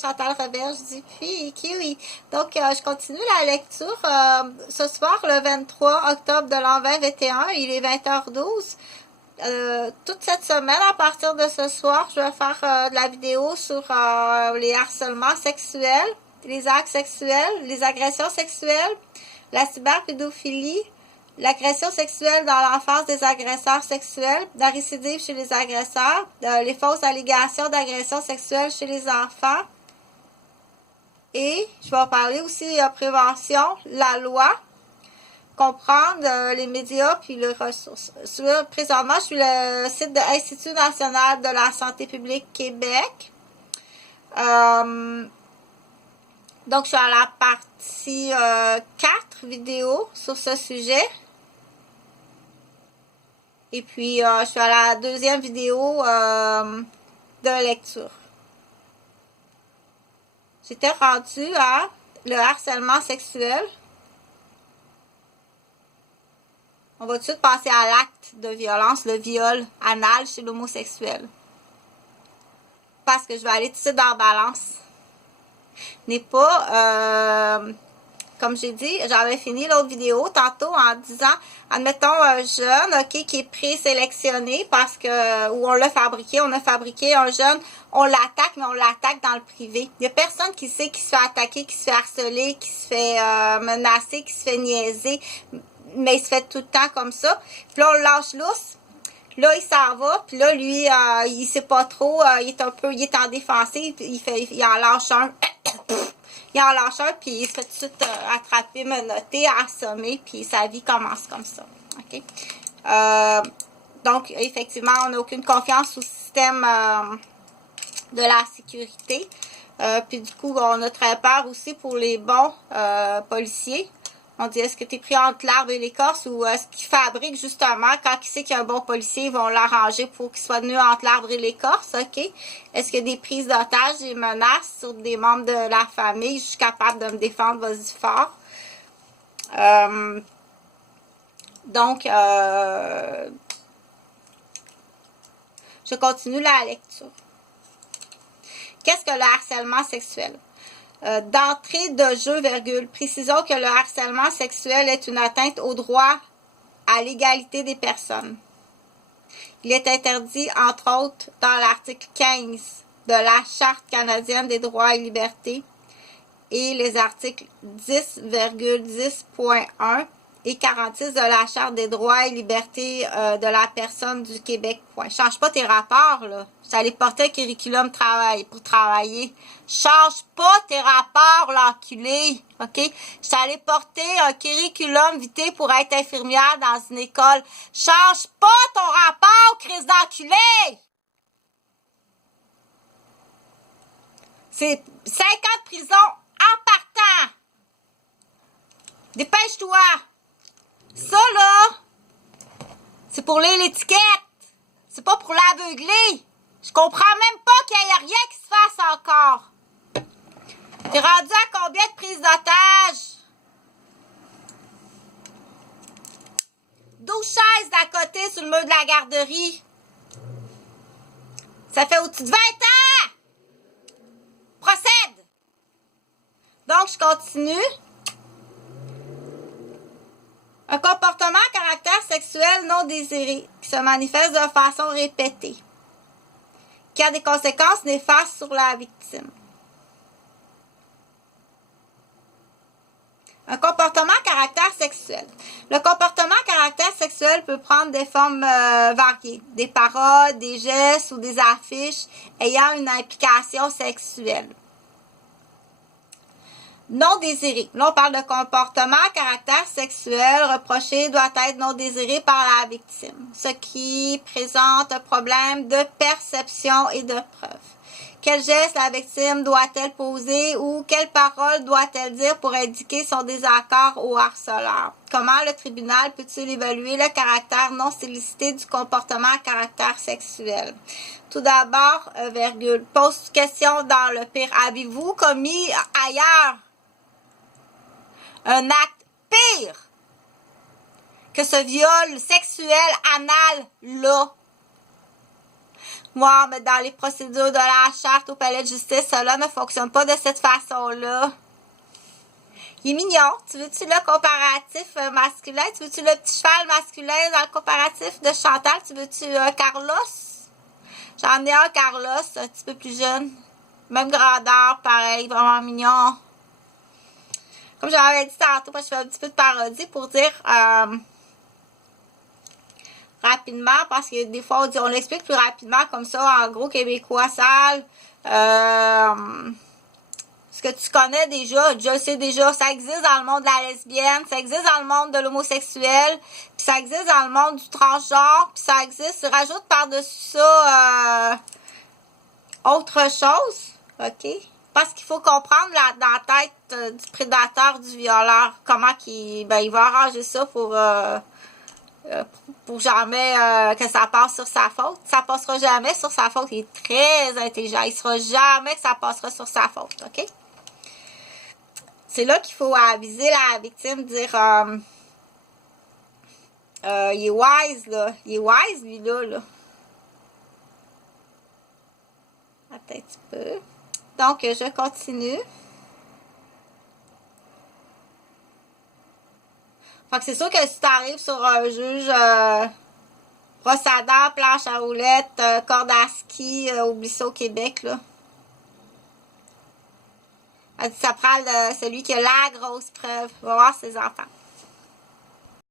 Chantal Roberge du Puy Kiwi. Donc, je continue la lecture. Ce soir, le 23 octobre de l'an 2021, il est 20h12. Toute cette semaine, à partir de ce soir, je vais faire de la vidéo sur les harcèlements sexuels, les actes sexuels, les agressions sexuelles, la cyberpédophilie, l'agression sexuelle dans l'enfance des agresseurs sexuels, la récidive chez les agresseurs, les fausses allégations d'agression sexuelle chez les enfants. Et je vais parler aussi de prévention, la loi, comprendre les médias puis les ressources. Présentement, je suis le site de l'Institut national de la santé publique Québec. Donc, je suis à la partie 4 vidéos sur ce sujet. Et puis, je suis à la deuxième vidéo de lecture. J'étais rendue à le harcèlement sexuel. On va tout de suite passer à l'acte de violence, le viol anal chez l'homosexuel. Parce que je vais aller tout de suite dans la balance. N'est pas, comme j'ai dit, j'avais fini l'autre vidéo tantôt en disant, admettons un jeune, ok, qui est présélectionné parce que, ou on l'a fabriqué, on a fabriqué un jeune, on l'attaque, mais on l'attaque dans le privé. Il n'y a personne qui sait qui se fait attaquer, qui se fait harceler, qui se fait menacer, qui se fait niaiser, mais il se fait tout le temps comme ça. Puis là, on le lâche lousse. Là, il s'en va, puis là, lui, il sait pas trop, il est en défensive, il en lâche un. Il en lâche un, puis il se fait tout de suite attraper, menotté, assommer, puis sa vie commence comme ça. OK? Donc, effectivement, on n'a aucune confiance au système de la sécurité. Puis du coup, on a très peur aussi pour les bons policiers. On dit, est-ce que tu es pris entre l'arbre et l'écorce ou est-ce qu'ils fabriquent justement, quand ils savent qu'il y a un bon policier, ils vont l'arranger pour qu'il soit tenu entre l'arbre et l'écorce, ok? Est-ce qu'il y a des prises d'otages, des menaces sur des membres de la famille? Je suis capable de me défendre, vas-y fort. Donc, je continue la lecture. Qu'est-ce que le harcèlement sexuel? D'entrée de jeu, virgule, précisons que le harcèlement sexuel est une atteinte au droit à l'égalité des personnes. Il est interdit, entre autres, dans l'article 15 de la Charte canadienne des droits et libertés et les articles 10,10.1 et 46 de la Charte des droits et libertés de la personne du Québec. Change pas tes rapports, là. Je allé porter un curriculum pour travailler. Change pas tes rapports, l'enculé. OK? Je suis allé porter un curriculum vitae pour être infirmière dans une école. Change pas ton rapport, crise d'enculé! C'est 5 ans de prison en partant. Dépêche-toi! Ça, là, c'est pour lire l'étiquette. C'est pas pour l'aveugler. Je comprends même pas qu'il n'y ait rien qui se fasse encore. T'es rendu à combien de prises d'otages? 12 chaises d'à côté sur le mur de la garderie. Ça fait au-dessus de 20 ans. Procède. Donc, je continue. Un comportement à caractère sexuel non désiré qui se manifeste de façon répétée, qui a des conséquences néfastes sur la victime. Un comportement à caractère sexuel. Le comportement à caractère sexuel peut prendre des formes variées, des paroles, des gestes ou des affiches ayant une implication sexuelle. Non désiré. Là, on parle de comportement à caractère sexuel reproché doit être non désiré par la victime, ce qui présente un problème de perception et de preuve. Quel geste la victime doit-elle poser ou quelle parole doit-elle dire pour indiquer son désaccord au harceleur? Comment le tribunal peut-il évaluer le caractère non sollicité du comportement à caractère sexuel? Tout d'abord, virgule, pose question dans le pire. Avez-vous commis ailleurs un acte pire que ce viol sexuel anal-là? Moi, mais dans les procédures de la charte au palais de justice, cela ne fonctionne pas de cette façon-là. Il est mignon. Tu veux-tu le comparatif masculin? Tu veux-tu le petit cheval masculin dans le comparatif de Chantal? Tu veux-tu Carlos? J'en ai un Carlos, un petit peu plus jeune. Même grandeur, pareil, vraiment mignon. Comme j'avais dit tantôt, moi je fais un petit peu de parodie pour dire rapidement, parce que des fois on l'explique plus rapidement comme ça, en gros québécois sale. Ce que tu connais déjà, je le sais déjà, ça existe dans le monde de la lesbienne, ça existe dans le monde de l'homosexuel, puis ça existe dans le monde du transgenre, puis ça existe, rajoute par-dessus ça autre chose, ok? Parce qu'il faut comprendre dans la tête du prédateur, du violeur, comment il va arranger ça pour jamais que ça passe sur sa faute. Ça passera jamais sur sa faute. Il est très intelligent. Il ne sera jamais que ça passera sur sa faute, ok? C'est là qu'il faut aviser la victime, dire il est wise, là. Il est wise, lui, là. Attends un petit peu. Donc, je continue. Fait que c'est sûr que si tu arrives sur un juge brosse à dents, planche à roulettes, corde à ski, oublie ça au Québec, là. Elle dit, ça prend celui qui a la grosse preuve. Va voir ses enfants.